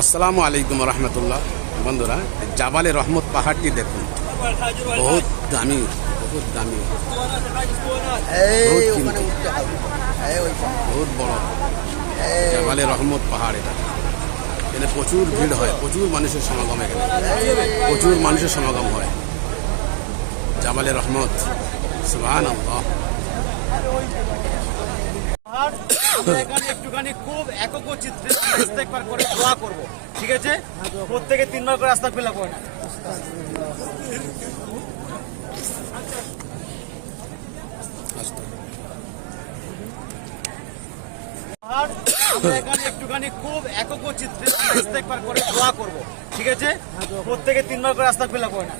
আসসালামু আলাইকুম রহমতুল্লাহ। বন্ধুরা, জাবালে রহমত পাহাড়টি দেখুন, বহুত দামি, বহুত দামি, বহুত বড় জাবালে রহমত পাহাড়। এটা এখানে প্রচুর ভিড় হয়, প্রচুর মানুষের সমাগম, এখানে প্রচুর মানুষের সমাগম হয়। জাবালে রহমত, সুবহানাল্লাহ। আমরা এখানে একটুখানি খুব একক চিত্রে ইস্তেগফার করে দোয়া করব, ঠিক আছে? প্রত্যেকে 3 বার করে আস্তাগফিরুল্লাহ পড়েন। আমরা এখানে একটুখানি খুব একক চিত্রে ইস্তেগফার করে দোয়া করব, ঠিক আছে? প্রত্যেকে 3 বার করে আস্তাগফিরুল্লাহ পড়েন।